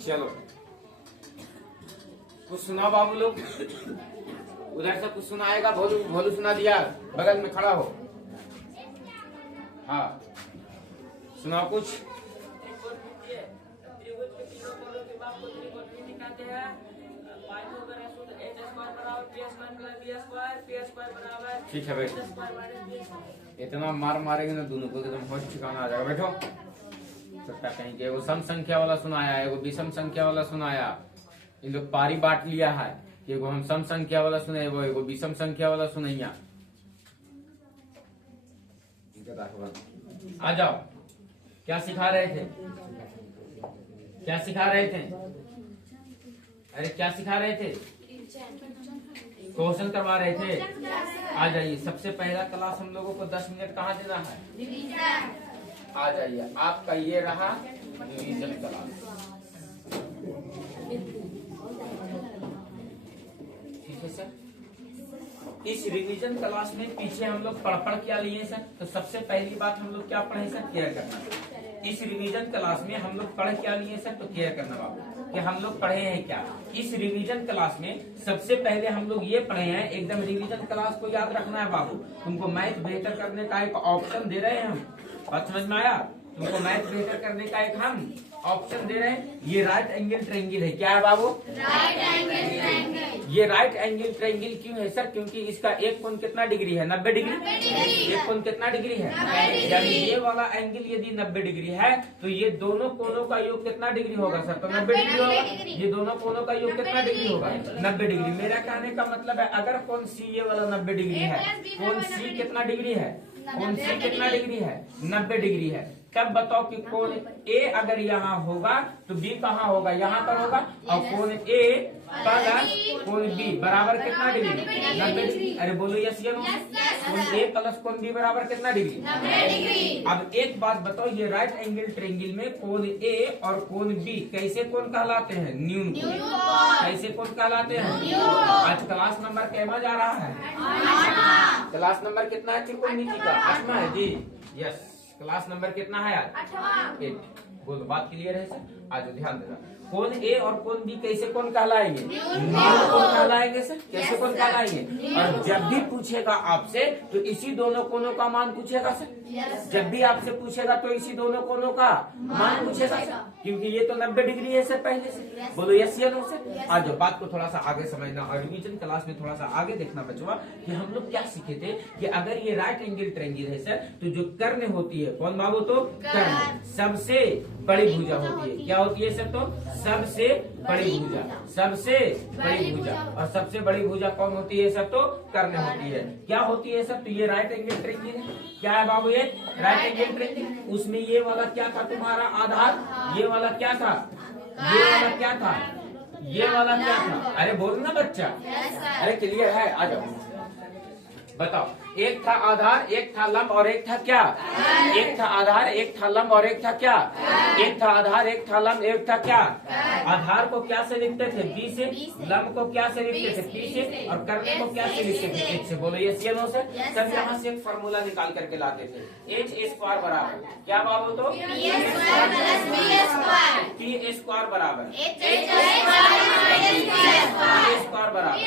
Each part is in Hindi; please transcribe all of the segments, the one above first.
चलो कुछ सुनाओ बाबू लोग, उधर से कुछ सुनाएगा। भोलू भोलू सुना दिया, बगल में खड़ा हो। हाँ सुनाओ कुछ। ठीक है बैठो, इतना मार मारेंगे ना दोनों को एकदम होश ठिकाना आ जाएगा। बैठो सट्टा कहीं के। एगो सम संख्या वाला सुनाया, एगो विषम संख्या वाला सुनाया। इन लोग पारी बांट लिया है कि एगो हम सम संख्या वाला सुने, एगो विषम संख्या वाला सुनैया। आ जाओ, क्या सिखा रहे थे? क्या सिखा रहे थे? अरे क्या सिखा रहे थे? क्वेश्चन करवा रहे थे। आ जाइए, सबसे पहला क्लास हम लोगों को 10 मिनट कहाँ देना है? आ जाइए, आपका ये रहा रिवीजन क्लास। ठीक है सर। इस रिवीजन क्लास में पीछे हम लोग पढ़ क्या लिए सर? तो सबसे पहली बात हम लोग क्या पढ़े सर? केयर करना। इस रिवीजन क्लास में हम लोग पढ़ क्या लिए सर? तो केयर करना बाबू, कि हम लोग पढ़े हैं क्या। इस रिवीजन क्लास में सबसे पहले हम लोग ये पढ़े हैं, एकदम रिवीजन क्लास को याद रखना है बाबू। तुमको मैथ बेहतर करने का एक ऑप्शन दे रहे हैं हम, बात समझ में आया? तुमको मैथ बेहतर करने का एक हम ऑप्शन दे रहे हैं। ये राइट एंगल ट्रायंगल है। क्या है बाबू? Right angle triangle. ये राइट एंगल ट्रायंगल क्यों है सर? क्योंकि इसका एक कोण कितना डिग्री है? 90 डिग्री। एक कोण कितना डिग्री है? यानी ये वाला एंगल यदि 90 डिग्री है तो ये दोनों कोणों का योग कितना डिग्री होगा सर? तो 90 डिग्री होगा। ये दोनों कोणों का योग कितना डिग्री होगा? 90 डिग्री। मेरा कहने का मतलब है, अगर कोण सी ये वाला 90 डिग्री है, कोण सी कितना डिग्री है? कोण सी कितना डिग्री है? 90 डिग्री है। तब बताओ कि कोण ए अगर यहाँ होगा तो बी कहाँ होगा? यहाँ पर होगा। और कोण ए प्लस कोण बी बराबर कितना डिग्री? 90 डिग्री। अरे बोलो यस या नो? कोण ए प्लस कोण बी बराबर कितना डिग्री? 90 डिग्री। अब एक बात बताओ, ये राइट एंगल ट्रायंगल में कोण ए और कोण बी कैसे कोण कहलाते हैं? न्यून कोण। कैसे कोण कहलाते हैं? आज क्लास नंबर कैमा जा रहा है? क्लास नंबर कितना है त्रिकोणमिति का? 8वां है जी। यस, क्लास नंबर कितना है आज? 8वां। बोलो, बात क्लियर है सर? आज ध्यान देना। कोण ए और कोण बी कैसे कोण कहलाएंगे? न्यून कोण कहलाएंगे सर। कैसे कोण कहलाएंगे? और जब भी पूछेगा आपसे तो इसी दोनों कोणों का मान पूछेगा सर। जब भी आपसे पूछेगा तो इसी दोनों कोणों का मान पूछेगा सर, क्योंकि ये तो 90 डिग्री है सर पहले से। बोलो यस या नो सर? आज बात को थोड़ा सा आगे समझना और रिवीजन क्लास में थोड़ा सा आगे देखना बचवा कि हम लोग क्या सीखे थे कि अगर ये राइट एंगल ट्रायंगल है सर तो जो कर्ण होती है, कौन बाबू? तो कर्ण सबसे बड़ी भुजा होती है। क्या होती है सर? तो सबसे बड़ी भुजा। सबसे बड़ी भुजा। और सबसे बड़ी भुजा कौन होती है सर? तो कर्ण होती है। क्या होती है सर? तो ये राइट एंगल ट्रायंगल है। क्या है बाबू? ये राइट एंगल ट्रायंगल। उसमें ये वाला क्या था तुम्हारा आधार? ये वाला क्या था? ये वाला क्या था? ये वाला क्या था? अरे बोल ना बच्चा। अरे क्लियर है? आ जाओ बताओ। एक था आधार, एक था लंब और एक था क्या? एक था आधार, एक था लंब और एक था क्या? एक था आधार, एक था लंब, एक था क्या? आधार को क्या से लिखते थे? बी से। लंब को क्या से लिखते थे? पी से। और कर्ण को क्या से लिखते थे? एच से। बोलो यस या नो सर? सब यहाँ से एक फार्मूला निकाल करके लाते थे। एच स्क्वायर बराबर क्या बाबू? तो टी स्क्वायर बराबर स्क्वायर बराबर।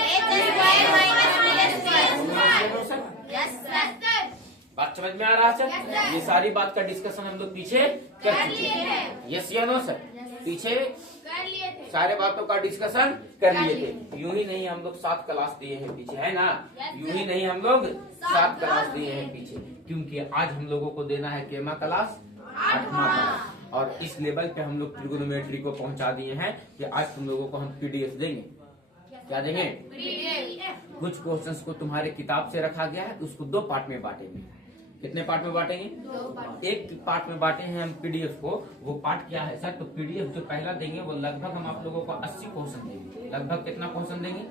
बात समझ में आ रहा है? ये सारी बात का डिस्कशन हम लोग पीछे कर चुके हैं। यस या नो सर? पीछे सारे बातों का डिस्कशन कर लिए थे। यूं ही नहीं हम लोग 7 क्लास दिए हैं पीछे, है ना? यूं ही नहीं हम लोग 7 क्लास दिए हैं पीछे, क्योंकि आज हम लोगों को देना है केमा क्लास? 8वां क्लास। और इस लेवल पे हम लोग ट्रिगोनोमेट्री को पहुंचा दिए हैं कि आज तुम लोगों को हम पीडीएफ देंगे। क्या देंगे? कुछ क्वेश्चंस को तुम्हारे किताब से रखा गया है, उसको 2 पार्ट में बांटेंगे। कितने पार्ट में बांटेंगे? 2 पार्ट। एक पार्ट में बांटे हैं हम पीडीएफ को। वो पार्ट क्या है सर? तो पीडीएफ जो पहला देंगे वो लगभग हम आप लोगों को 80 क्वेश्चन देंगे। लगभग कितना क्वेश्चन देंगे?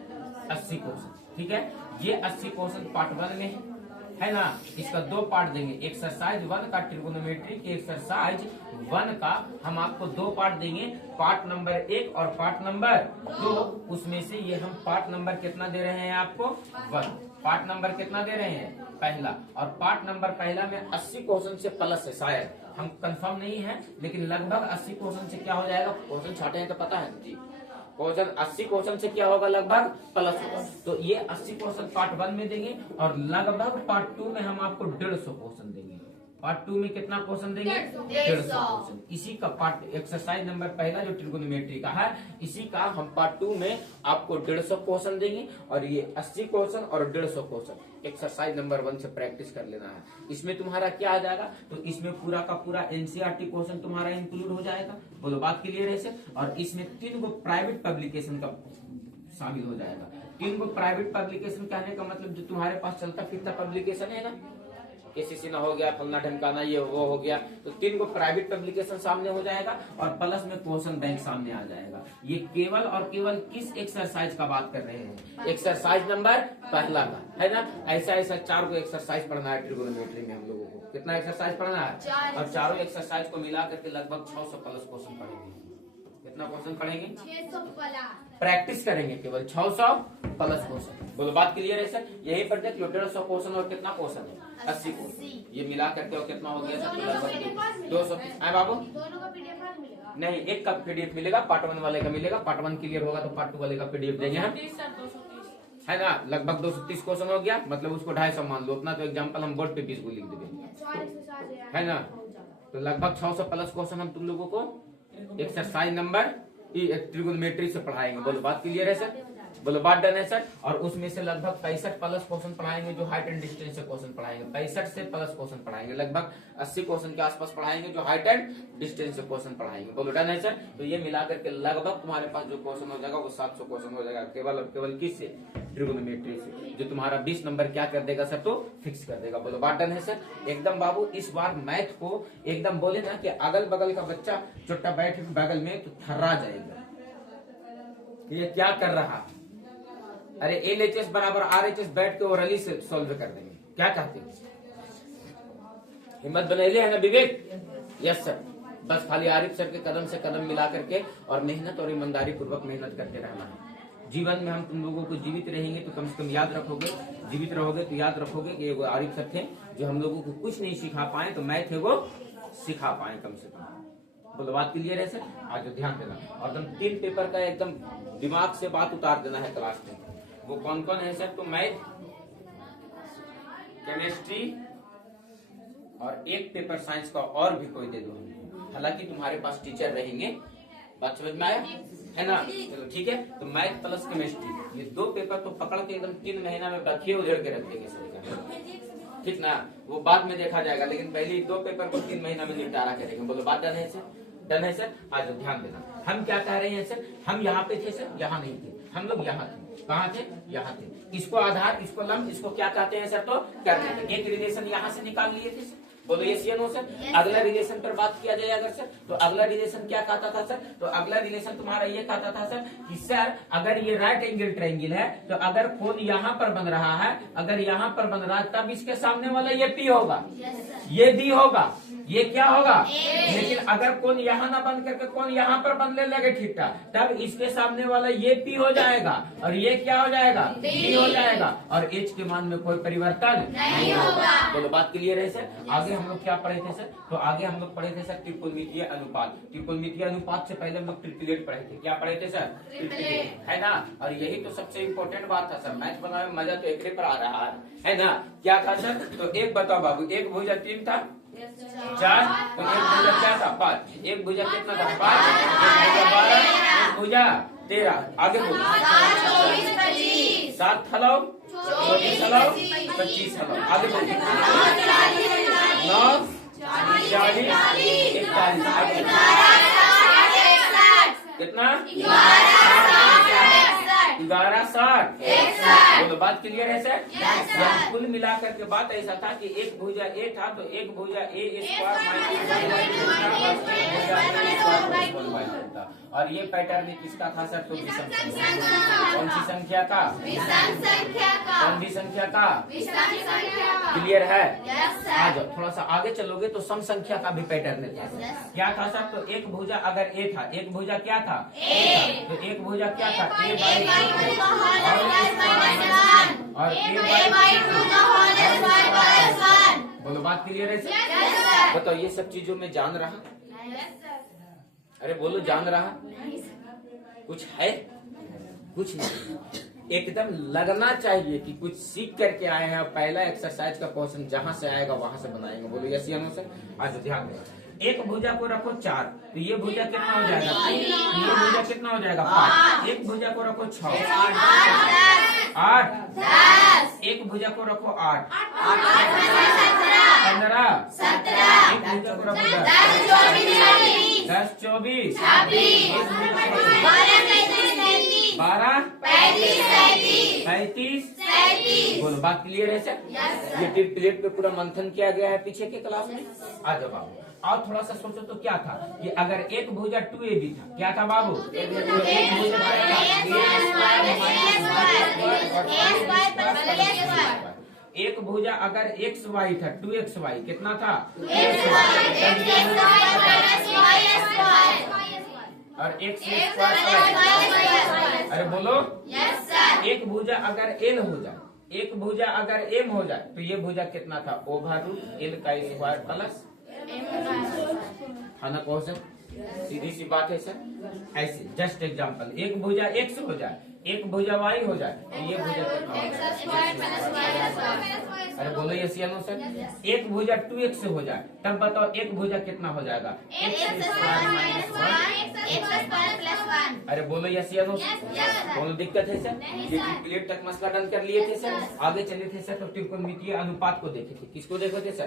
80 क्वेश्चन। ठीक है, ये 80 क्वेश्चन पार्ट 1 में है ना। इसका 2 पार्ट देंगे। एक्सरसाइज 1 का ट्रिगोनोमेट्री के एक्सरसाइज 1 का हम आपको 2 पार्ट देंगे, पार्ट नंबर 1 और पार्ट नंबर 2। उसमें से ये हम पार्ट नंबर कितना दे रहे हैं आपको 1। पार्ट नंबर कितना दे रहे हैं पहला, और पार्ट नंबर पहला में 80 क्वेश्चन से प्लस है, शायद हम कंफर्म नहीं है, लेकिन लगभग 80 क्वेश्चन से क्या हो जाएगा। क्वेश्चन छाटे हैं तो पता है जी, क्वेश्चन 80 क्वेश्चन से क्या होगा लगभग प्लस होगा। तो ये 80 क्वेश्चन पार्ट 1 में देंगे, और लगभग पार्ट 2 में हम आपको 150 क्वेश्चन देंगे। पार्ट 2 में कितना क्वेश्चन देंगे 150 क्वेश्चन। इसी का पार्ट एक्सरसाइज नंबर पहला जो ट्रिगोनोमेट्री का है, इसी का हम पार्ट 2 में आपको 150 क्वेश्चन देंगे, और ये 80 क्वेश्चन और 150 क्वेश्चन एक्सरसाइज नंबर 1 से प्रैक्टिस कर लेना है। इसमें तुम्हारा क्या आ जाएगा, तो इसमें पूरा का पूरा एनसीईआरटी क्वेश्चन तुम्हारा इंक्लूड हो जाएगा। बोलो बात क्लियर है इसे। और इसमें 3 गो प्राइवेट पब्लिकेशन का शामिल हो जाएगा। 3 गो प्राइवेट पब्लिकेशन कहने का मतलब जो तुम्हारे पास चलता फिरता पब्लिकेशन है ना, केसीसी ना हो गया, फलना ढमकाना, ये वो हो गया, तो 3 गो प्राइवेट पब्लिकेशन सामने हो जाएगा, और प्लस में क्वेश्चन बैंक सामने आ जाएगा। ये केवल और केवल किस एक्सरसाइज का बात कर रहे हैं, एक्सरसाइज नंबर पहला का, है ना। ऐसा ऐसा 4 गो एक्सरसाइज पढ़ना है ट्रिगोनोमेट्री में हम लोगों को। कितना एक्सरसाइज पढ़ना है, और चारों एक्सरसाइज को मिला करके लगभग 600 प्लस क्वेश्चन पढ़ेंगे। कितना क्वेश्चन पढ़ेंगे, 600 प्लस प्रैक्टिस करेंगे, केवल 600 प्लस क्वेश्चन। बोलो बात क्लियर है सर। यही पर देख लो 150 क्वेश्चन और कितना क्वेश्चन है 80 क्वेश्चन, ये मिला करके और कितना हो गया सर लगभग 200। है बाबू, दोनों का पीडीएफ मिलेगा नहीं, एक का पीडीएफ मिलेगा, पार्ट 1 वाले का मिलेगा। पार्ट 1 क्लियर होगा तो पार्ट 2 वाले का पीडीएफ देंगे हम, है ना। लगभग 230 क्वेश्चन हो गया, मतलब उसको 250 मान लो उतना। तो एग्जाम्पल हम बोर्ड पे 20 को लिख देंगे, है ना। तो लगभग 600 प्लस क्वेश्चन हम तुम लोगों को एक्सरसाइज नंबर ट्रिगोनोमेट्री से पढ़ाएंगे। बोलो बात क्लियर है सर, बोलो बात डन है सर। और उसमें से लगभग 65 प्लस क्वेश्चन पढ़ाएंगे, जो हाइट एंड डिस्टेंस से क्वेश्चन पढ़ाएंगे। 65 से प्लस क्वेश्चन पढ़ाएंगे, लगभग 80 क्वेश्चन के आसपास पढ़ाएंगे, जो हाइट एंड डिस्टेंस से क्वेश्चन पढ़ाएंगे। बोलो डन है सर। तो ये मिला करके लगभग तुम्हारे पास जो क्वेश्चन हो जाएगा वो 700 क्वेश्चन हो जाएगा, केवल किससे, ट्रिगोनोमेट्री से, जो तुम्हारा 20 नंबर क्या कर देगा सर, तो फिक्स कर देगा। बोलो बात डन है सर। एकदम बाबू इस बार मैथ को एकदम बोले ना कि अगल बगल का बच्चा चुट्टा बैठ बगल में तो थर्रा जाएगा, ये क्या कर रहा। अरे LHS बराबर RHS बैठ के ओरली से सॉल्व कर देंगे, क्या चाहते हैं। हिम्मत बनेले है ना विवेक। Yes sir. बस खाली आरिफ सर के कदम से कदम मिला करके और मेहनत और ईमानदारी पूर्वक मेहनत करते रहना है। जीवन में हम तुम लोगों को जीवित रहेंगे तो कम से कम याद रखोगे, जीवित रहोगे तो याद रखोगे कि वो आरिफ सर थे जो हम लोगों को कुछ नहीं सिखा पाए, तो मैं थे वो सिखा पाए कम से कम। बोलो बात क्लियर है सर। आज ध्यान देना, और एकदम 3 पेपर का एकदम दिमाग से बात उतार देना है क्लास में। वो कौन कौन है सर, तो मैथ, केमिस्ट्री और एक पेपर साइंस का और भी कोई दे दो। हालांकि तुम्हारे पास टीचर रहेंगे, बात समझ में आया है ना। चलो ठीक है। तो मैथ प्लस केमिस्ट्री, ये 2 पेपर तो पकड़ के एकदम 3 महीना में रखिए, उधेड़ के रख देंगे सर, ठीक ना। वो बाद में देखा जाएगा, लेकिन पहले 2 पेपर को 3 महीना में निपटारा करेंगे। बोलो बात डन है सर, डन है सर। आज ध्यान देना, हम क्या कह रहे हैं सर, हम यहाँ पे थे सर, यहाँ नहीं थे, हम लोग यहाँ थे। कहाँ थे, यहाँ थे। इसको आधार, इसको लंब, इसको क्या कहते हैं सर, तो करते थे। एक रिलेशन यहाँ से निकाल लिए थे सर। बोलो यस या नो सर। अगला रिलेशन पर बात किया जाए अगर सर, तो अगला रिलेशन क्या कहता था सर, तो अगला रिलेशन तुम्हारा ये कहता था सर कि सर अगर ये राइट एंगल ट्रायंगल है, तो अगर कोण यहाँ पर बन रहा है, अगर यहाँ पर बन रहा है, तब इसके सामने वाला ये P होगा, ये D होगा, ये क्या होगा। लेकिन अगर कोण यहाँ ना बन करके कोण यहाँ पर बनने लगे ठीठा, तब इसके सामने वाला ये P हो जाएगा, और ये क्या हो जाएगा, D हो जाएगा, और H के मान में कोई परिवर्तन नहीं होगा। बोलो बात क्लियर है सर। आगे हम लोग क्या पढ़े थे सर, तो आगे हम लोग पढ़े थे सर त्रिकोणमितीय अनुपात। त्रिकोणमितीय अनुपात से पहले हम लोग ट्रिपलेट पढ़े थे। क्या पढ़े थे सर, ट्रिपलेट, है ना। और यही तो सबसे इम्पोर्टेंट बात था सर, मैथ बनाने में मजा तो एक पर आ रहा है ना। क्या था सर, तो एक बताओ बाबू, एक भुजा 3 था, 4, तो एक भुजा क्या था, 5, एक भुजा कितना था, 5, एक भुजा 12, एक भुजा 13, आगे बोलो 7 हलाओ, 24 हलाओ, 25 हलाओ, आगे बोलो 9, 40, 41, कितना 11, 60। बोलो बात क्लियर है सर। कुल मिलाकर के बात ऐसा था कि एक भुजा A था, तो एक भुजा A² और ये पैटर्न किसका था सर? तो विषम संख्या। कौन सी संख्या का? कौन सी संख्या का? क्लियर है? आ जाओ, थोड़ा सा आगे चलोगे तो सम संख्या का भी पैटर्न था। क्या था सर? तो एक भुजा अगर ए था, एक भुजा क्या था? तो एक भुजा क्या था? ए और बोलो, बात क्लियर है सर? बताओ, ये सब चीजों में जान रहा? अरे बोलो, जान रहा? कुछ है? कुछ नहीं। एकदम लगना चाहिए कि कुछ सीख करके आए हैं। पहला एक्सरसाइज का क्वेश्चन जहां से आएगा वहां से बनाएंगे। बोलो यस या नो सर? आज ध्यान दो। एक भुजा को रखो 4, तो ये भुजा कितना हो जाएगा? ये भुजा कितना हो जाएगा? 5। एक भुजा को रखो 6, 8, 10। एक भुजा को रखो 8, 15, 17। एक भुजा को रखो 10, 10, 24, 12, 35। बोलो, बात क्लियर है सर? ये प्लेट पे पूरा मंथन किया गया है पीछे के क्लास में। आ जाओ बाबू, और थोड़ा सा सोचो तो क्या था कि अगर एक भुजा 2ab था, क्या था बाबू? एक भुजा अगर xy था, 2xy कितना था? और x अरे बोलो, एक भुजा अगर l हो जाए, एक भुजा अगर m हो जाए, तो ये भुजा कितना था? ओवर l का स्क्वायर प्लस खाना क्वेश्चन। सीधी सी बात है सर। ऐसे जस्ट एग्जांपल, एक भुजा x हो जाए, एक भुजा y हो जाए, तो ये भुजा कितना हो जाए? अरे बोलो यस या नो सर? एक भुजा 2x हो जाए, तब बताओ एक भुजा कितना हो जाएगा? अरे बोलो यस या नो? कोनो दिक्कत है सर? प्लेट तक मसला डन कर लिए थे सर। आगे चले थे सर तो त्रिकोणमितीय अनुपात को देखे थे। किसको देखे थे सर?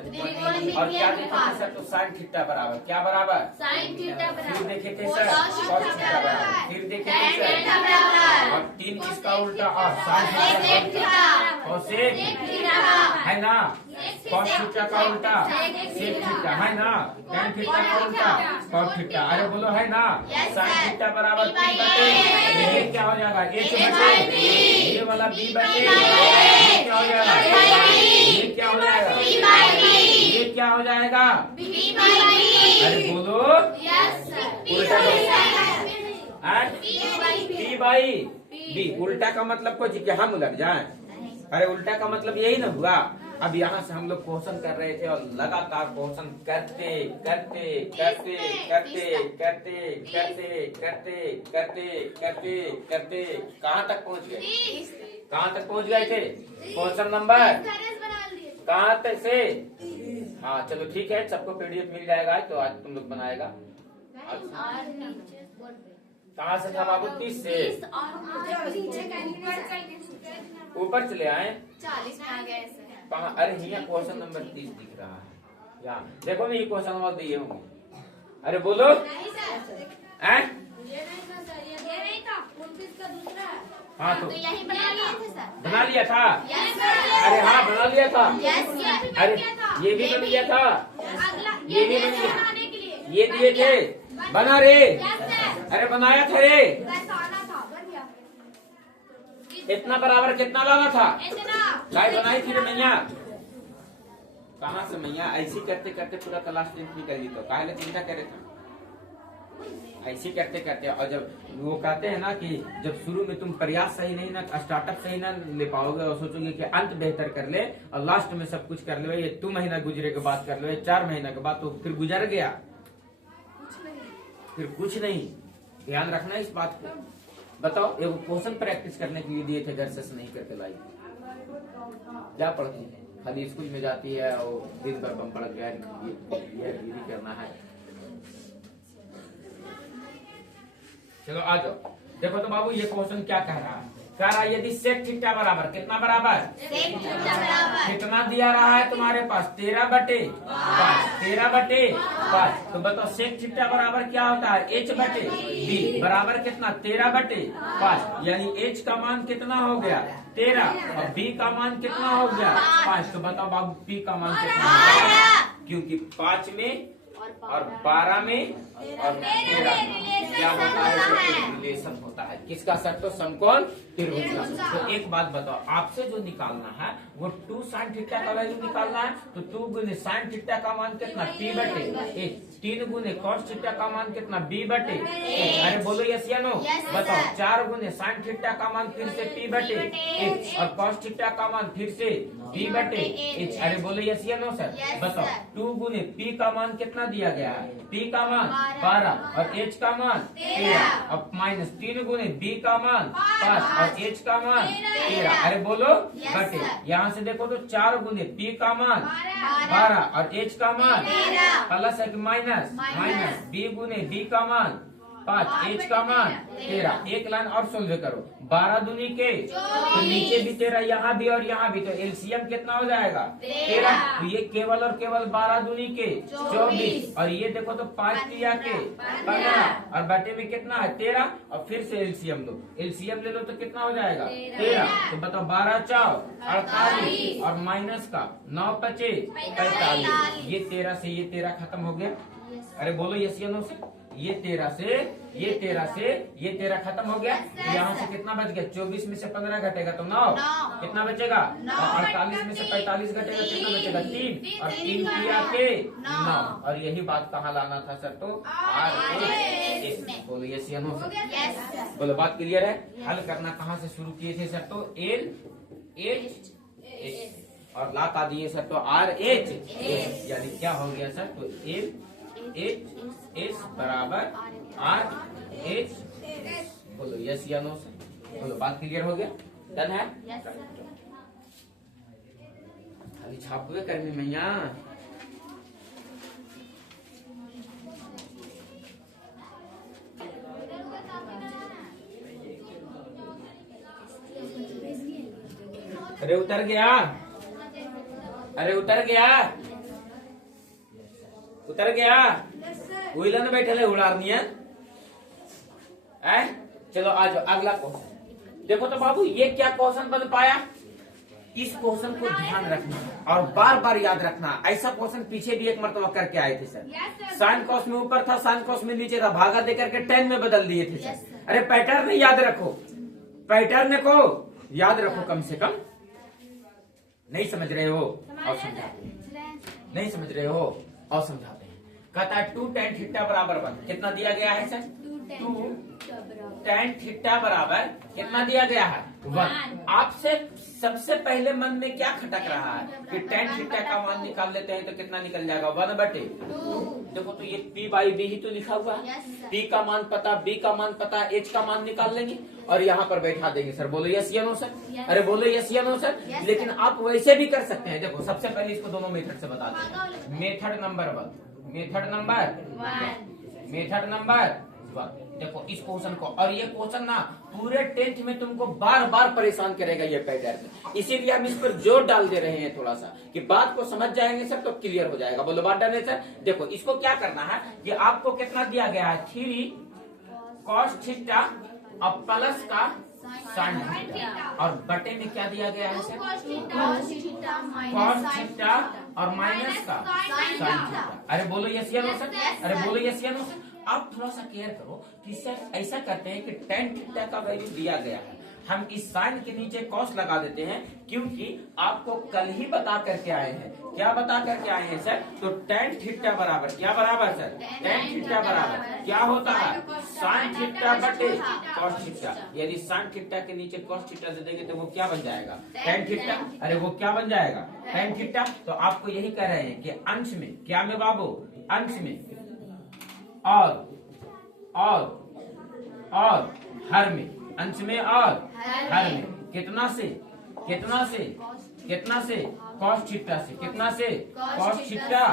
और क्या देखे थे सर? तो साइन थीटा बराबर क्या बराबर? फिर देखे थे सर कॉस थीटा बराबर, फिर देखे थे सर और 3 इसका उल्टा और साइन थीटा है ना? कॉस थीटा का उल्टा सेक थीटा है ना? टैन थीटा का उल्टा कॉस थीटा। अरे बोलो है ना? साइन थीटा बराबर p बटे, ये क्या हो जाएगा? h बटे, ये वाला b बटे, ये क्या हो जाएगा? ये क्या हो जाएगा? ये क्या हो जाएगा? अरे बोलो, उल्टा p बाई b। उल्टा का मतलब कुछ कि हम उलट जाए? अरे उल्टा का मतलब यही ना हुआ। अब यहाँ से हम लोग क्वेश्चन कर रहे थे और लगातार क्वेश्चन करते करते करते करते करते करते करते करते करते करते कहाँ तक पहुँच गए? कहाँ तक पहुँच गए थे? क्वेश्चन नंबर कहाँ तक से? हाँ चलो ठीक है, सबको पीडीएफ मिल जाएगा तो आज तुम लोग बनाएगा। कहाँ से था बाबू? 30 से ऊपर चले आए 40 में आ गए। कहाँ? अरे यहाँ क्वेश्चन नंबर 30 दिख रहा है। यहाँ देखो ना, ये क्वेश्चन नंबर दिए होंगे। अरे बोलो हाँ तो यही बना लिए थे सर। बना लिया था? Yes sir. अरे हाँ बना लिया था। यस। अरे ये भी बन गया था, ये भी बन गया, ये दिए थे बना रे। अरे बनाया था रे। इतना बराबर कितना लाना था? गाय बनाई थी रे मैया। कहाँ से मैया? ऐसी करते करते पूरा क्लास 10 निकल ली तो काहे चिंता करे था? ऐसी करते करते, और जब वो कहते हैं ना कि जब शुरू में तुम प्रयास सही नहीं ना, स्टार्टअप सही ना ले पाओगे और सोचोगे कि अंत बेहतर कर ले और लास्ट में सब कुछ कर ले, ये 2 महीना गुजरे के बाद कर ले, 4 महीना के बाद, तो फिर गुजर गया, फिर कुछ नहीं। ध्यान रखना इस बात को। बताओ, एगो क्वेश्चन प्रैक्टिस करने के लिए दिए थे, घर से नहीं करके लाई, क्या पढ़ती है? खाली स्कूल में जाती है और दिन भर बम पड़ गया, ये करना है। चलो आ जाओ, देखो तो बाबू ये क्वेश्चन क्या कह रहा है? कह रहा है यदि सेक थीटा बराबर कितना बराबर? कितना दिया रहा है तुम्हारे पास? 13 बटे 5। 13 बटे 5। तो बताओ सेक थीटा बराबर क्या होता है? h बटे b बराबर कितना? 13 बटे 5। यानी h का मान कितना हो गया? 13 और b का मान कितना हो गया? 5। तो बताओ बाबू p का मान कितना हो गया? क्योंकि 5 में और 12 में और 13 क्या होता है? रिलेशन होता है। किसका सर? तो समकोण त्रिभुज का। तो एक बात बताओ, आपसे जो निकालना है वो 2 sin थीटा का वैल्यू निकालना है। तो 2 गुने sin थीटा का मान कितना? P बटे 1। 3 गुने cos थीटा का मान कितना? B बटे 1। अरे बोलो यस या नो? बताओ 4 गुने sin थीटा का मान फिर से P बटे 1 और cos थीटा का मान फिर से B बटे 1। अरे बोलो यस या नो सर? बताओ 2 गुने P का मान कितना दिया गया है? P का मान 12 और H का मान 13 और माइनस 3 गुने B का मान 5 और H का मान 13। अरे बोलो बटे, यहाँ से देखो तो 4 गुने P का मान 12 और H का मान प्लस है कि माइनस? माइनस B गुने B का मान 5, H का मान 13। एक लाइन और सोल्व करो, 12 दूनी के तो नीचे भी 13, यहाँ भी और यहाँ भी, तो एलसीएम कितना हो जाएगा? 13। तो ये केवल और केवल 12 दूनी के 24 और ये देखो तो 5 तिया के 15 और बटे में कितना है? 13। और फिर से एलसीएम लो, एलसीएम ले लो तो कितना हो जाएगा? 13। तो बताओ 12 4 48 और माइनस का 9 5 45। ये 13 से ये 13 खत्म हो गया। अरे बोलो यस या नो से? ये 13 से ये 13 खत्म हो गया। तो यहाँ से कितना बच गया? 24 में से 15 घटेगा तो 9। कितना बचेगा? और 48 में से 45 घटेगा, कितना बचेगा? 3 और 3 किया के 9। और यही बात कहाँ लाना था सर? तो R बोलो यस या नो सर? बोलो बात क्लियर है? हल करना कहाँ से शुरू किए थे सर? तो L H और ला का दिए सर तो RH, यानी क्या हो गया सर? तो L H बराबर RH। बोलो यस या नो सर? बोलो बात क्लियर हो गया? डन है? खाली छाप हुए करनी मैया। अरे उतर गया, अरे उतर गया, उतर गया। उइला ने बैठे उड़ारनिया। चलो आ जाओ अगला क्वेश्चन। देखो तो बाबू ये क्या क्वेश्चन बन पाया? इस क्वेश्चन को ध्यान रखना और बार बार याद रखना। ऐसा क्वेश्चन पीछे भी एक मरतबा करके आए थे सर। साइन कॉस में ऊपर था, साइन कॉस में नीचे था, भागा दे करके 10 में बदल दिए थे सर। अरे पैटर्न याद रखो, पैटर्न को याद रखो कम से कम। नहीं समझ रहे हो? और समझाते हैं। नहीं समझ रहे हो? और समझाते हैं। कहता है 2 tan थीटा बराबर 1। कितना दिया गया है सर? 2 tan थीटा बराबर कितना दिया गया है? 1। आपसे सबसे पहले मन में क्या खटक रहा है कि tan थीटा का मान निकाल लेते हैं तो कितना निकल जाएगा? 1 बटे 2। देखो तो ये P बाई B ही तो लिखा हुआ है। P का मान पता, B का मान पता, H का मान निकाल लेंगे और यहाँ पर बैठा देंगे सर। बोलो यस या नो सर? अरे बोलो यस या नो सर? लेकिन आप वैसे भी कर सकते हैं। देखो सबसे पहले इसको दोनों मेथड से बता दें। Method number 1, method number 1। देखो इस क्वेश्चन को, और ये क्वेश्चन ना पूरे 10th में तुमको बार बार परेशान करेगा ये पैटर्न। इसीलिए हम इस पर जोर डाल दे रहे हैं थोड़ा सा कि बात को समझ जाएंगे सर तो क्लियर हो जाएगा। बोलो बात डन है सर? देखो इसको क्या करना है कि आपको कितना दिया गया है? 3 cos थीटा और प्लस का sin थीटा और बटे में क्या दिया गया है सर? cos थीटा और माइनस का sin थीटा। अरे बोलो यस या नो सर? अरे बोलो यस या नो सर? आप थोड़ा सा केयर करो कि सर ऐसा करते हैं कि tan थीटा का वैल्यू दिया गया है, हम इस साइन के नीचे कॉस लगा देते हैं क्योंकि आपको कल ही बता करके आए हैं। क्या बता करके आए हैं सर? तो tan थीटा बराबर क्या बराबर सर? tan थीटा बराबर क्या होता है? sin थीटा बटे cos थीटा। यदि sin थीटा के नीचे cos थीटा दे देंगे तो वो क्या बन जाएगा? tan theta. अरे वो क्या बन जाएगा? tan theta. तो आपको यही कह रहे हैं कि अंश में क्या में बाबू? अंश में और हर में, अंश में और हर में कितना से cos थीटा से, कितना से cos थीटा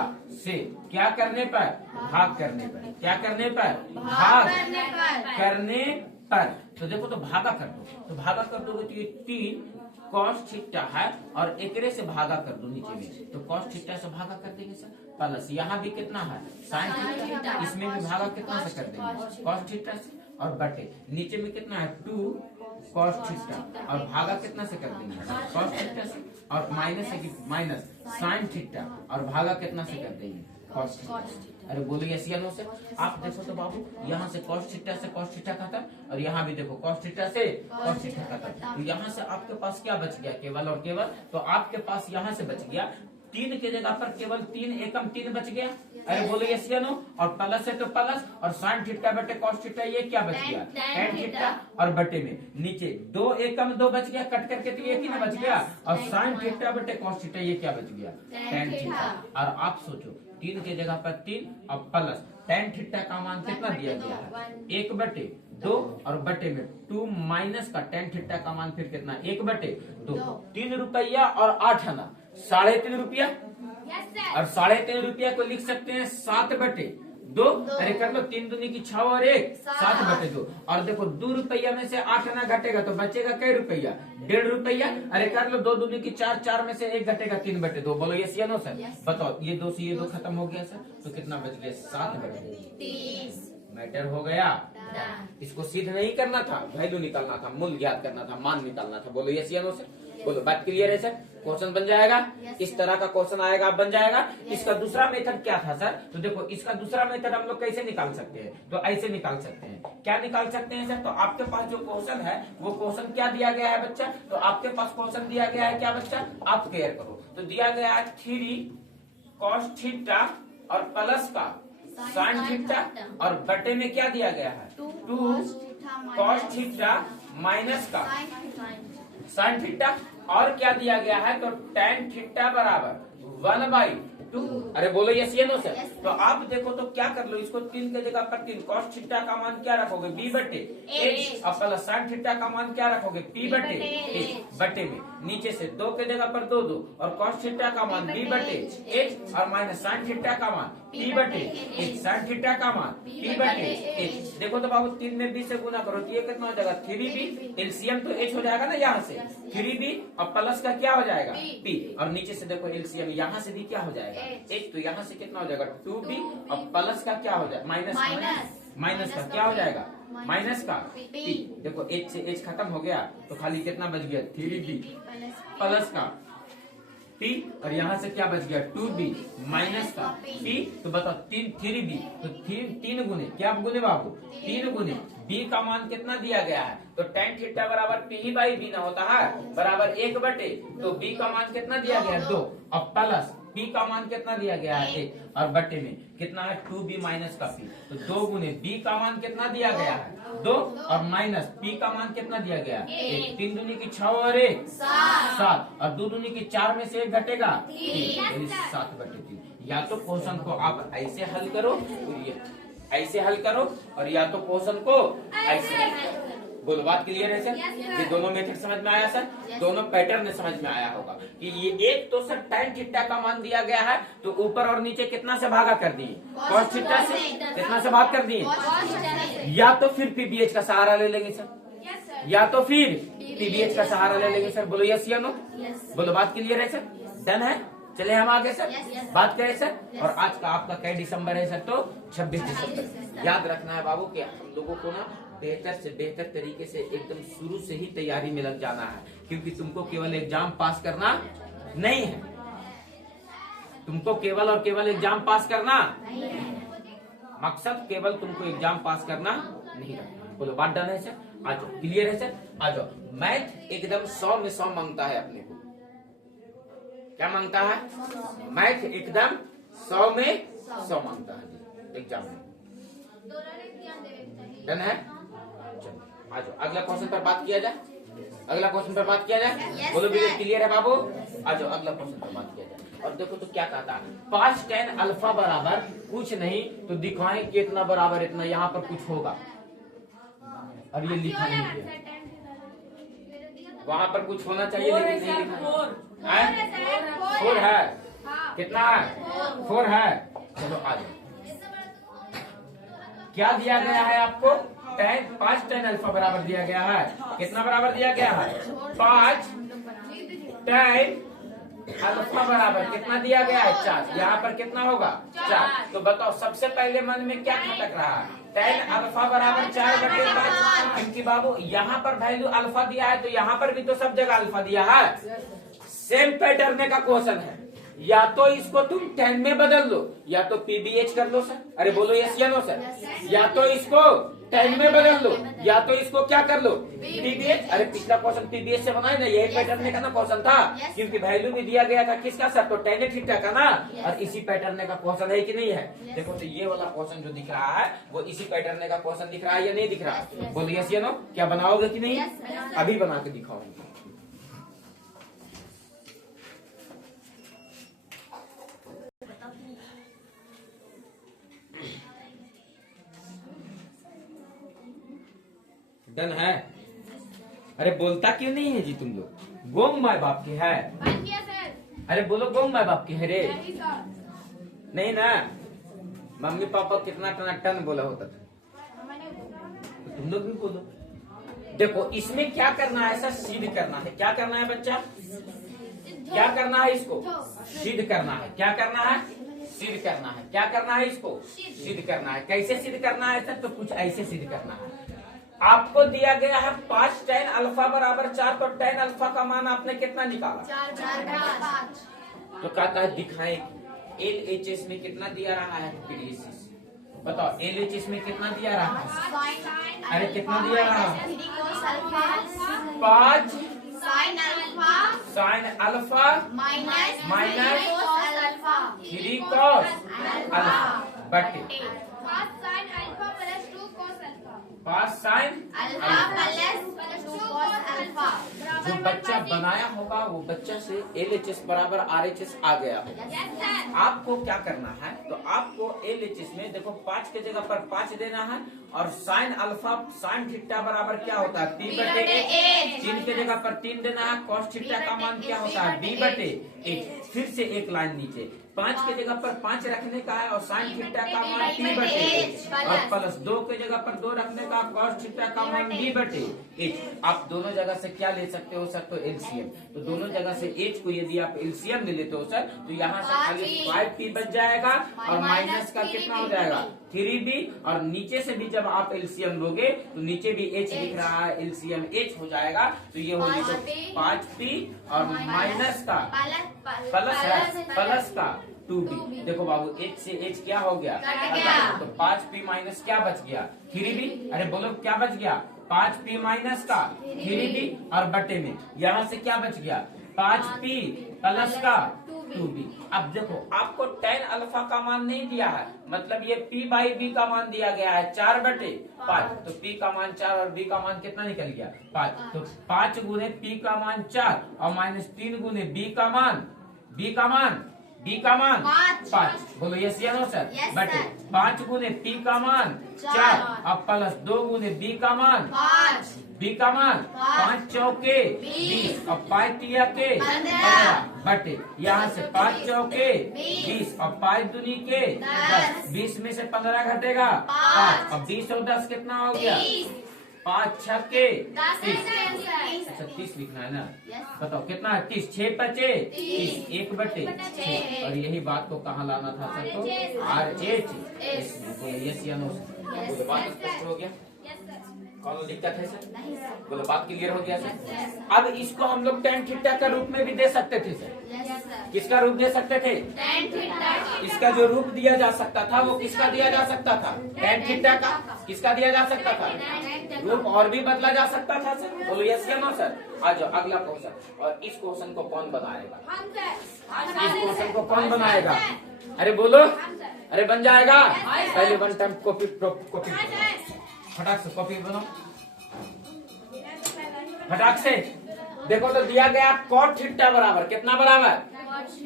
से क्या करने पर? भाग करने पर। क्या करने पर? भाग करने पर। तो देखो तो भागा कर दो, तो भागा कर दोगे तो ये 3 cos थीटा है और एकरे से भागा कर दो नीचे में, तो cos थीटा से भागा कर देंगे सर। प्लस यहाँ भी कितना है? sin थीटा, इसमें भी भागा कितना से कर देंगे? cos थीटा से। और बटे नीचे में कितना है? 2 cos थीटा और भागा कितना से कर देंगे? cos थीटा से। और माइनस है कि माइनस sin थीटा और भागा कितना से कर देंगे? Cos theta. अरे बोलो यस या नो से। आप देखो तो बाबू यहाँ से कॉस थीटा से कॉस थीटा खत्म, और यहाँ भी देखो कॉस थीटा से कॉस थीटा खत्म। तो यहाँ से आपके पास क्या बच गया? केवल और केवल। तो आपके पास यहाँ से बच गया 3 के जगह पर केवल 3 एकम 3 बच गया। अरे बोलो यस या नो। और प्लस है तो प्लस, और साइन थीटा बटे कॉस थीटा ये क्या बच गया? tan theta. और बटे में नीचे 2 एकम 2 बच गया, कट करके तो एक ही ना बच गया। और साइन थीटा बटे कॉस थीटा ये क्या बच गया? tan theta. और आप सोचो 3 के जगह पर 3 और प्लस tan थीटा का मान कितना दिया गया है? 1/2 और बटे में 2 माइनस का tan थीटा का मान फिर कितना? 1/2। 3 रुपया और 8 आना 3.5 रुपया, और 3.5 रुपया को लिख सकते हैं 7/2। अरे कर लो 3 दूनी की 6 और 1 7/2। और देखो 2 रुपया में से 8 आना घटेगा तो बचेगा कई रुपया? 1.5 रुपया। अरे कर लो 2 दूनी की 4 4 में से 1 घटेगा 3/2। बोलो यस या नो सर। बताओ ये 2 से ये 2 खत्म हो गया सर, तो कितना बच गया? 7/2। मैटर हो गया। इसको सिद्ध नहीं करना था, वैल्यू निकालना था, मूल्य ज्ञात करना था, मान निकालना था। बोलो यस या नो सर। बोलो बात क्लियर है सर। क्वेश्चन बन जाएगा, इस तरह का क्वेश्चन आएगा, बन जाएगा। इसका दूसरा मेथड क्या था सर? तो देखो इसका दूसरा मेथड हम लोग कैसे निकाल सकते हैं? तो ऐसे निकाल सकते हैं। क्या निकाल सकते हैं सर? तो आपके पास जो क्वेश्चन है वो क्वेश्चन क्या दिया गया है बच्चा? तो आपके पास क्वेश्चन दिया गया है क्या बच्चा? आप क्लियर करो। तो दिया गया है 3 cos थीटा और प्लस का साइन थीटा, और बटे में क्या दिया गया है? 2 cos थीटा माइनस का साइन थीटा, और क्या दिया गया है? तो tan थीटा बराबर 1/2। अरे बोलो यस या नो सर। तो आप देखो तो क्या कर लो, इसको 3 के जगह पर 3 cos थीटा का मान क्या रखोगे? b/h, और प्लस साइन थीटा का मान क्या रखोगे? p/h। बटे में नीचे से 2 के जगह पर 2 2, और cos थीटा का मान b/h, और माइनस साइन थीटा का मान p/h, साइन थीटा का मान p/h। देखो तो बाबू 3 में b से गुना करो तो ये कितना हो जाएगा? 3b। एलसीएम तो h हो जाएगा ना यहाँ से, 3b और प्लस का क्या हो जाएगा? p। और नीचे से देखो एलसीएम यहाँ से भी क्या हो जाएगा? h। तो यहाँ से कितना हो जाएगा? 2b, और प्लस का क्या हो जाएगा? माइनस का क्या हो जाएगा? माइनस का p। देखो h से h खत्म हो गया तो खाली कितना बच गया? 3b प्लस का p, और यहाँ से क्या बच गया? 2b माइनस का p। तो बताओ 3b, तो 3 गुने क्या गुने बाबू? 3 गुने b का मान कितना दिया गया है? तो tan थीटा बराबर p/b ना होता है बराबर 1/2। तो b का मान कितना दिया गया है? 2, और प्लस p का मान कितना दिया गया है? 1, और बटे में कितना है? 2b माइनस का p। तो 2 गुने b का मान कितना दिया गया है? 2, और माइनस p का मान कितना दिया गया है? 1। 3 दूनी की 6 और 1 7, और 2 दूनी की 4 में से 1 घटेगा 3, 7/3। या तो क्वेश्चन को आप ऐसे हल करो, ऐसे हल करो, और या तो क्वेश्चन को ऐसे। बोलो बात क्लियर है सर? ये दोनों मेथड समझ में आया सर? दोनों पैटर्न समझ में आया होगा कि ये एक तो सर tan थीटा का मान दिया गया है तो ऊपर और नीचे कितना से भागा कर दिए? cos थीटा से। कितना से भाग कर दिए? या तो फिर pbh का सहारा ले लेंगे सर, या तो फिर pbh का सहारा ले लेंगे सर। बोलो यस या नो। बोलो बात क्लियर है सर? डन है? चले हम आगे सर बात करें सर। और आज का आपका क्या दिसंबर है सर? तो 26 दिसंबर। याद रखना है बाबू कि हम लोगों को ना बेहतर से बेहतर तरीके से एकदम शुरू से ही तैयारी में लग जाना है, क्योंकि तुमको केवल एग्जाम पास करना नहीं है, तुमको केवल और केवल एग्जाम पास करना मकसद, केवल तुमको एग्जाम पास करना नहीं रखना। बोलो बात डन है सर? आ जाओ, क्लियर है सर? आ जाओ। मैथ एकदम 100 में 100 मांगता है अपने को। क्या मांगता है? मैथ एकदम 100 में 100 मांगता है एग्जाम में। डन है? आ जाओ अगला क्वेश्चन पर बात किया जाए। अगला क्वेश्चन पर बात किया जाए। बोलो भी क्लियर है बाबू? आ जाओ अगला क्वेश्चन पर बात किया जाए। और देखो तो क्या कहता है? 5 tan अल्फा बराबर कुछ नहीं तो दिखाएं कि इतना बराबर इतना, यहाँ पर कुछ होगा और ये लिखा नहीं है, वहाँ पर कुछ होना चाहिए लेकिन नहीं लिखा है। 4 है? कितना है? 4 है। चलो आ जाओ। क्या दिया गया है आपको? 5 tan अल्फा बराबर दिया गया है। कितना बराबर दिया गया है? 5 tan अल्फा बराबर कितना दिया गया है? 4। यहाँ पर कितना होगा? 4। तो बताओ सबसे पहले मन में क्या खटक रहा है? tan अल्फा बराबर 4/5, क्योंकि बाबू यहाँ पर वैल्यू अल्फा दिया है तो यहाँ पर भी तो सब जगह अल्फा दिया है। सेम पैटर्न का क्वेश्चन है, या तो इसको तुम 10 में बदल लो, या तो पीबीएच कर लो सर। अरे बोलो यस या नो सर। या तो इसको 10 में बदल लो, या तो इसको क्या कर लो पीबीएच। अरे पिछला क्वेश्चन पीबीएच से बनाए ना, यही पैटर्न का ना क्वेश्चन था, क्योंकि वैल्यू भी दिया गया था किसका सर, तो tan थीटा का ना, और इसी पैटर्न का क्वेश्चन है कि नहीं है। देखो तो ये वाला क्वेश्चन जो दिख रहा है वो इसी पैटर्न का क्वेश्चन दिख रहा है या नहीं दिख रहा है, बोलो यस या नो। क्या बनाओगे कि नहीं? अभी बना के दिखाओगे। डन है? अरे बोलता क्यों नहीं है जी तुम लोग? गोंग माय बाप की है। अरे बोलो गोंग माय बाप की है रे। नहीं ना, मम्मी पापा कितना टना टन बोला होता था, तो तुम लोग भी बोलो। देखो इसमें क्या करना है सर, सिद्ध करना है। क्या करना है बच्चा? क्या करना है इसको? सिद्ध करना है। क्या करना है? सिद्ध करना है। क्या करना है इसको? सिद्ध करना है। कैसे सिद्ध करना है सर? तो कुछ ऐसे सिद्ध करना है। आपको दिया गया है 5 tan अल्फा बराबर 4, तो tan अल्फा का मान आपने कितना निकाला? 4 तो कहता है दिखाएं LHS में कितना दिया रहा है पीडीएस। बताओ LHS में कितना दिया रहा है? अरे कितना दिया रहा है? 5 sin alpha minus 3 cos alpha बटे 5 sin जो बच्चा बनाया होगा वो बच्चा से LHS बराबर RHS आ गया होगा। आपको क्या करना है, तो आपको LHS में देखो 5 के जगह पर 5 देना है, और साइन अल्फा साइन थीटा बराबर क्या होता है P बटे H। 3 के जगह पर 3 देना है, cos थीटा का मान क्या होता है B बटे H। फिर से एक लाइन नीचे 5 के जगह पर 5 रखने का है, और साइन थीटा का मान P बटे H, और प्लस 2 के जगह पर 2 रखने का, cos थीटा का मान B बटे H। आप दोनों जगह से क्या ले सकते हो सर, तो एलसीएम। तो दोनों जगह से H को यदि आप एलसीएम ले लेते हो सर, तो यहाँ से खाली 5P बच जाएगा, और माइनस का कितना हो जाएगा 3B, और नीचे से भी जब आप एलसीएम लोगे तो नीचे भी H दिख रहा है, एलसीएम H हो जाएगा। तो ये हो गई तो 5P और माइनस का प्लस का 2B। देखो बाबू H से H क्या हो गया, तो 5P माइनस क्या बच गया 3B। अरे बोलो क्या बच गया, 5P माइनस का 3B, और बटे में यहाँ से क्या बच गया 5P प्लस का 2B। अब देखो आपको tan अल्फा का मान नहीं दिया है, मतलब ये P बाई B का मान दिया गया है 4 बटे 5, तो P का मान 4 और B का मान कितना निकल गया 5। तो 5 गुने P का मान 4 और माइनस 3 गुने B का मान 5। बोलो यस या नो सर। बटे 5 गुने P का मान 4 और प्लस 2 गुने B का मान 5 चौके 20 और 5 तिया के 15 बटे यहाँ से 5 चौके 20 और 5 दूनी के 10। 20 में से 15 घटेगा 5 और 20 और 10 कितना हो गया 5 छक्के 30। अच्छा 30 लिखना है ना, बताओ कितना है 30। 6 बचे 30, 1 बटे 6। और यही बात को कहाँ लाना था सर, तो RH। यस या नो सर, बात स्पष्ट हो गया, कौन दिक्कत है सर, बोलो बात क्लियर हो गया सर। अब इसको हम लोग tan थीटा का रूप में भी दे सकते थे सर। किसका रूप दे सकते थे, इसका जो रूप दिया जा सकता था वो किसका दिया जा सकता था, tan थीटा का। किसका दिया जा सकता था, रूप और भी बदला जा सकता था सर। बोलो यस या नो सर। आ जाओ अगला क्वेश्चन, और इस क्वेश्चन को कौन बनाएगा, इस क्वेश्चन को कौन बनाएगा, अरे बोलो, अरे बन जाएगा। पहले 1 टाइम कॉपी फटाक से कॉपी बनाओ फटाक से। देखो तो दिया गया cot थीटा बराबर कितना बराबर,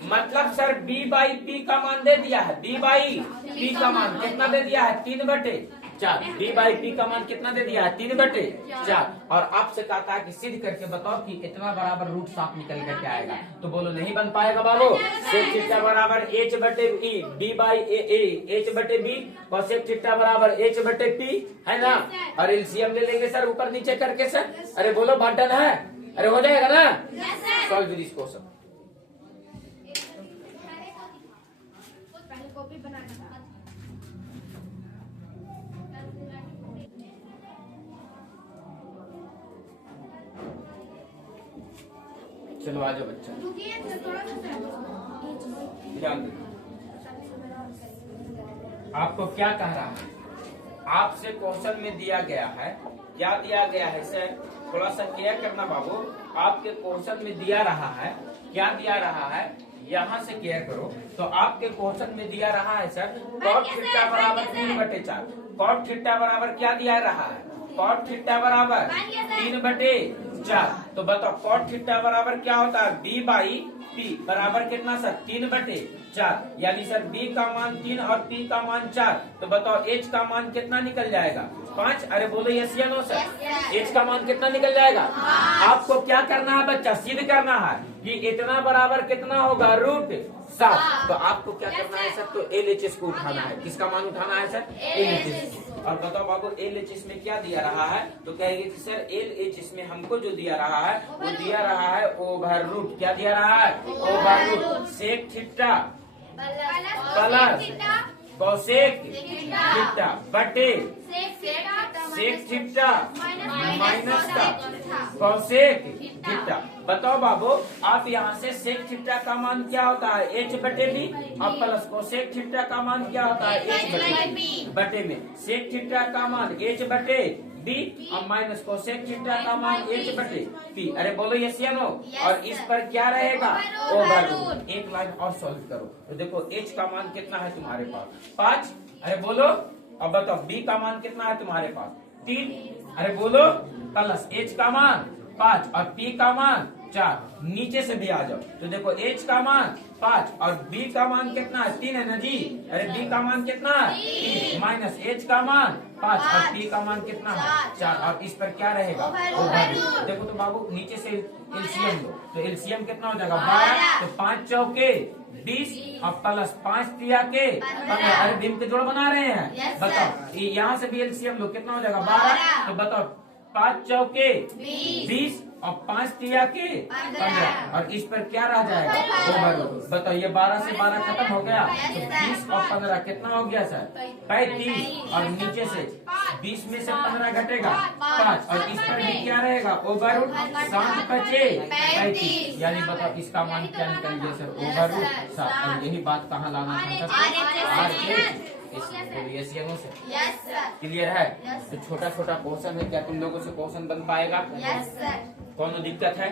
मतलब सर B बाई P का मान दे दिया है, B बाई P का मान कितना दे दिया है 3 बटे 4। B बाई P का मान कितना दे दिया है 3 बटे 4। और आपसे कहता है कि सिद्ध करके बताओ कि इतना बराबर रूट 7 निकल करके आएगा, तो बोलो नहीं बन पाएगा बाबू। सेक थीटा बराबर H बटे E, B बाई H बटे B, कोसेक थीटा बराबर H बटे P है ना। और एलसीएम ले लेंगे सर ऊपर नीचे करके सर। अरे बोलो बात डन है, अरे हो जाएगा ना। Solve this question. चलो आ जाओ बच्चा। ध्यान दो, आपको क्या कह रहा है, आपसे क्वेश्चन में दिया गया है, क्या दिया गया है सर, थोड़ा सा क्लियर करना बाबू। आपके क्वेश्चन में दिया रहा है, क्या दिया रहा है, यहाँ से क्लियर करो। तो आपके क्वेश्चन में दिया रहा है सर कॉट थीटा बराबर 3/4। कॉट थीटा बराबर क्या दिया रहा है, कॉट थीटा बराबर 3/4। तो बताओ कॉट थीटा बराबर क्या होता है, b बाई p बराबर कितना सर, 3/4। यानी सर b का मान 3 और p का मान 4। तो बताओ h का मान कितना निकल जाएगा, 5। अरे बोलो यस या नो सर, h का मान कितना निकल जाएगा। आपको क्या करना है बच्चा, सिद्ध करना है कि इतना बराबर कितना होगा, √7। तो आपको क्या करना है सर, तो LHS को उठाना है। किसका मान उठाना है सर, LHS। और बताओ बाबू LHS में क्या दिया रहा है, तो कहेंगे कि सर LHS में हमको जो दिया रहा है वो दिया रहा है ओवर रूट। क्या दिया रहा है, over root sec theta plus cosec theta बटे सेक थीटा माइनस का कोसेक थीटा। बताओ बाबू, आप यहाँ से सेक थीटा का मान क्या होता है, h/b और प्लस कोसेक थीटा का मान क्या होता है, h/b में। सेक थीटा का मान h/b और माइनस कोसेक थीटा का मान h/p। अरे बोलो यस या नो। और इस पर क्या रहेगा, ओवर। एक लाइन और सॉल्व करो। तो देखो h का मान कितना है तुम्हारे पास, 5। अरे बोलो, अब बताओ b का मान कितना है तुम्हारे पास, 3। अरे बोलो, प्लस h का मान 5 और p का मान 4। नीचे से भी आ जाओ। तो देखो h का मान 5 और b का मान कितना है, 3 है ना जी। अरे b का मान कितना है, 3 माइनस h का मान 5 और p का मान कितना है, 4। और इस पर क्या रहेगा, ओवर। देखो तो बाबू नीचे से एलसीएम लो, तो एलसीएम कितना हो जाएगा, 12। तो 5 चौके 20 और प्लस 5 तिया के 15। अरे भीम के जोड़ बना रहे हैं। बताओ यहाँ से भी एलसीएम लो, कितना हो जाएगा, 12। तो बताओ 5 चौके 20 और 5 तिया के 15। और इस पर क्या रह जाएगा, ओवर। बताओ ये 12 से 12 खत्म हो गया, तो 20 और 15 कितना हो गया सर, 35। और नीचे से 20 में से 15 घटेगा 5। और इस पर भी क्या रहेगा, ओवर। 7 बचे 35। यानी बताओ इसका मान क्या निकल गया सर, ओवर 7। और यही बात कहाँ लाना था, क्लियर है। तो छोटा छोटा क्वेश्चन है, क्या तुम लोगों से क्वेश्चन बन पाएगा, कौन दिक्कत है,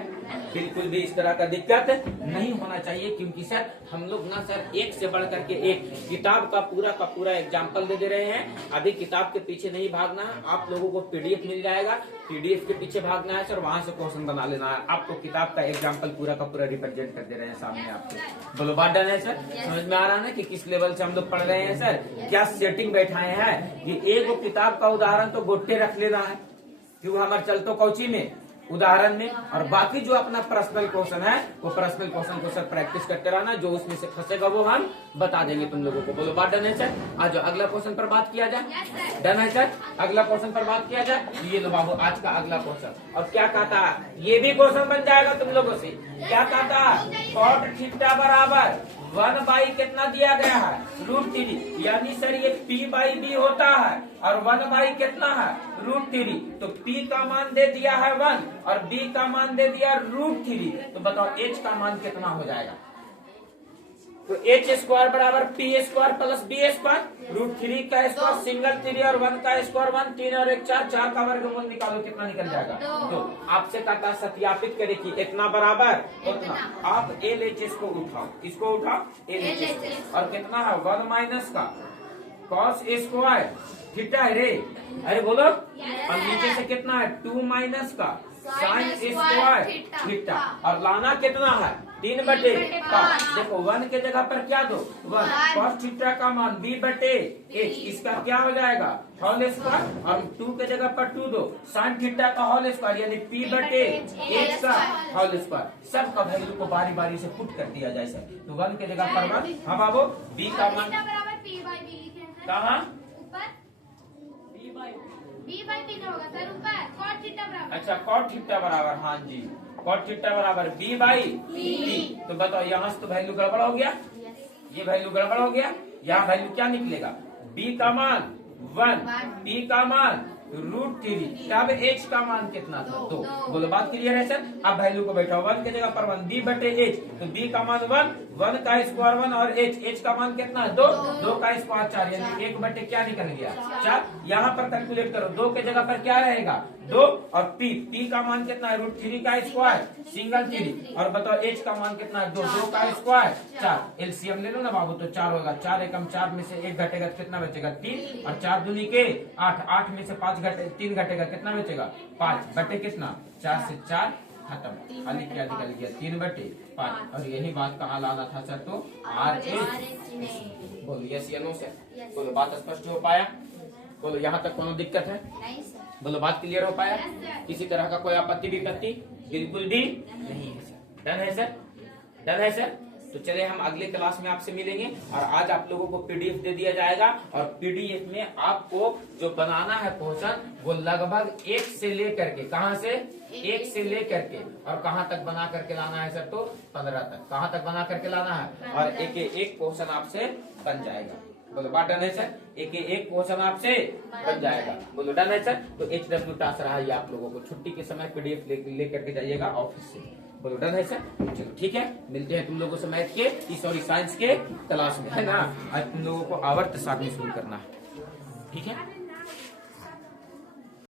बिल्कुल भी इस तरह का दिक्कत नहीं होना चाहिए। क्योंकि सर हम लोग ना सर एक से बढ़ करके एक किताब का पूरा एग्जाम्पल दे रहे हैं। अभी किताब के पीछे नहीं भागना है, आप लोगों को पीडीएफ मिल जाएगा, पीडीएफ के पीछे भागना है सर, वहां से क्वेश्चन बना लेना है। आपको किताब का एग्जाम्पल पूरा का पूरा रिप्रेजेंट कर दे रहे हैं सामने आपको। बोलो बात डन है सर, समझ में आ रहा है ना कि किस लेवल से हम लोग पढ़ रहे हैं सर, क्या सेटिंग बैठाए हैं। ये एक किताब का उदाहरण तो गोटे रख लेना है, क्यों हमारे चलतो कौची में उदाहरण में। और बाकी जो अपना पर्सनल क्वेश्चन है वो पर्सनल क्वेश्चन को सर प्रैक्टिस करते रहना, जो उसमें से फंसेगा वो हम बता देंगे तुम लोगों को। बोलो बात डन है सर। आज अगला क्वेश्चन पर बात किया जाए, डन है सर, अगला क्वेश्चन पर बात किया जाए। ये लो बाबू आज का अगला क्वेश्चन। और क्या कहता है, ये भी क्वेश्चन बन जाएगा तुम लोगों से। क्या कहता है, कॉट थीटा बराबर 1/, कितना दिया गया है, √3। यानी सर ये p/b होता है और 1/, कितना है, √3। तो p का मान दे दिया है 1 और b का मान दे दिया √3। तो बताओ h का मान कितना हो जाएगा। तो h² बराबर p² प्लस b²। √3 का स्क्वायर सिंगल 3 और 1 का स्क्वायर 1, 3 और 1 4, 4 का वर्गमूल निकालो, कितना निकल जाएगा। तो आपसे कहता सत्यापित करे कि इतना बराबर उतना। आप LHS को उठाओ, इसको उठाओ LHS, और कितना है 1 माइनस का cos² थीटा रे। अरे बोलो, और नीचे से कितना है 2 माइनस का sin² थीटा। और लाना कितना है 3/5। देखो 1 के जगह पर क्या दो 1, cos थीटा का मान b/h, इसका क्या हो जाएगा होल स्क्वायर। और 2 के जगह पर 2 दो sin थीटा का होल स्क्वायर, यानी p/h का होल स्क्वायर। सब का वैल्यू को बारी बारी से पुट कर दिया जाए सर। तो 1 के जगह पर 1, हाँ बाबू, b का मान कहाँ, अच्छा cot थीटा बराबर, हाँ जी cot थीटा बराबर b/t। तो बताओ यहाँ से तो वैल्यू गड़बड़ हो गया, ये वैल्यू गड़बड़ हो गया। यहाँ वैल्यू क्या निकलेगा, b का मान 1, p का मान √3, तब h का मान कितना था 2। बोलो बात क्लियर है सर। अब वैल्यू को बैठाओ, 1 के जगह पर 1, b/h, तो b का मान 1, 1 का स्क्वायर 1 और h का मान कितना है 2, 2 का स्क्वायर 4, यानी 1/, क्या निकल गया 4। यहाँ पर कैलकुलेट करो, 2 के जगह पर क्या रहेगा 2, और p का मान कितना है √3 का स्क्वायर सिंगल 3, और बताओ h का मान कितना है 2, 2 का स्क्वायर 4। एलसीएम ले लो ना बाबू, तो 4 होगा, 4 एकम 4 में से 1 घटेगा तो कितना बचेगा 3, और 4 दूनी के 8, 8 में से 5 घटे 3 घटेगा कितना बचेगा 5 बटे कितना 4 से 4 खत्म, खाली क्या निकल गया 3/5। और यही बात कहाँ लाना था सर, तो RH बोलो यस या नो सर, बोलो बात स्पष्ट हो पाया, बोलो यहाँ तक कोनो दिक्कत है, नहीं सर। बोलो बात क्लियर हो पाया, किसी तरह का कोई आपत्ति विपत्ति बिल्कुल भी नहीं है सर, डन है सर, डन है सर। तो चलिए हम अगले क्लास में आपसे मिलेंगे, और आज आप लोगों को पीडीएफ दे दिया जाएगा, और पीडीएफ में आपको जो बनाना है क्वेश्चन वो लगभग 1 से लेकर के, कहाँ से 1 से लेकर के और कहाँ तक बना करके लाना है सर, तो 15 तक, कहाँ तक बना करके लाना है, और एक क्वेश्चन आपसे बन जाएगा। बोलो बात डन है सर, एक क्वेश्चन आपसे बन जाएगा, बोलो डन है सर। तो HW टास्क रहा ये आप लोगों को, छुट्टी के समय पीडीएफ लेकर के जाइएगा ऑफिस से, बोलो डन है सर। चलो ठीक है, मिलते हैं तुम लोगों से मैथ के सॉरी साइंस के क्लास में, है ना। आज तुम लोगों को आवर्त सारणी शुरू करना है, ठीक है।